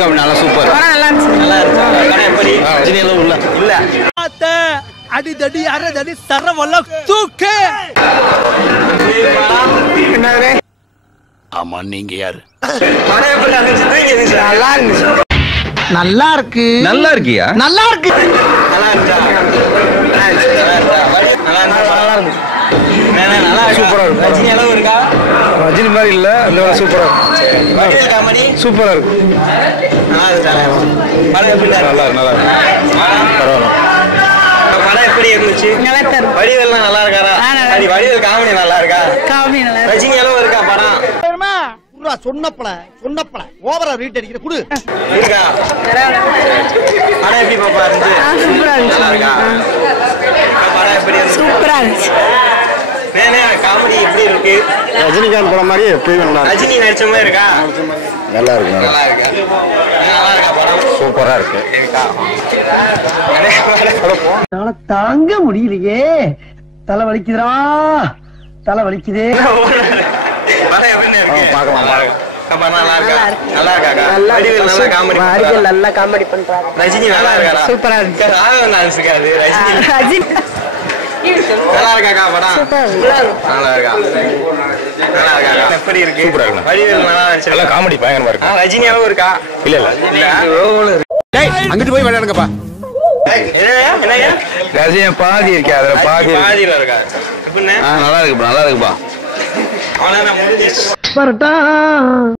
Comedy நல்லா super. நல்லா இருந்துச்சு. நல்லா இருந்துச்சு. ரஜினி எல்லாம் உள்ள இல்ல அடிதடி அரதடி சரவல தூக்கு. என்னது? ஆமா நீங்க யாரு? படம் எப்படி இருந்துச்சு? நல்லா இருந்துச்சு. நல்லா இருக்கு. நல்லா இருக்கியா? நல்லா இருக்கு. நல்லா இருந்துச்சா? நல்லா இருந்துச்சு. நல்லா சூப்பரா இருக்கு. ரஜினி அளவு இருக்கா? ரஜினி மாதிரி இல்ல, அந்த சூப்பரா இருக்கு. வடிவேல் காமெடி சூப்பரா இருக்கு. நல்லா இருந்துச்சா? படம் எப்படி நல்லா நல்லா பரவாயில்ல. படம் எப்படி இருந்துச்சு? வடிவேல்லாம் நல்லா இருக்காரா? வடிவேல் காமெடி நல்லா இருக்கா? ரஜினி அளவு இருக்கா படம்? சொன்னப்பல ஓவரா ரீட் அடிக்கிற குடு இருக்கா? படம் எப்படி பாப்பா இருந்துச்சு? நல்லா இருக்கா? படம் எப்படி இருந்துச்சு? சூப்பரா இருந்துச்சு. காமெடி எப்படி இருக்கு? ரஜினிகாந்த் படம் மாதிரி எப்பயும் நல்லா ரஜினி நடிச்ச மாதிரி இருக்கா? நல்லா இருக்கு. நல்லா இருக்கு. நல்லா இருக்கா படம்? சூப்பரா இருக்கு. இருக்கா? என்னால தாங்க முடியலையே. தலை வலிக்குதுடா, தலை வலிக்குதே. படம் எப்படி இருக்கு? பார்க்கலாம். படம் நல்லா இருக்கா? நல்லா இருக்காக்கா? வடிவேல் நல்லா காமெடி பண்றாரு. நல்லா காமெடி பண்றாரு. ரஜினி நல்லா இருக்காரா? சூப்பரா இருக்கு. ராகவன் டான்ஸ் இருக்காது. ரஜினி நல்லா இருக்காக்கா படம்? நல்லா இருக்கா? நல்லா இருக்காக்கா? எப்படி இருக்கு? சூப்பரா இருக்கு. வடிவேல் நல்லா இருந்துச்சு. நல்லா காமெடி பயங்கரமா இருக்கு. ரஜினியாவும் இருக்கா? இல்ல டேய் அங்கிட்டு போய் விளையாடுங்கப்பா. என்னையா? ரஜினி பாதி இருக்கே, அதுல பாதி பாதியில இருக்கா? எப்படின்னா நல்லா இருக்குப்பா. அவ்வளவுதான் முடிஞ்சிச்சு. பரட்டா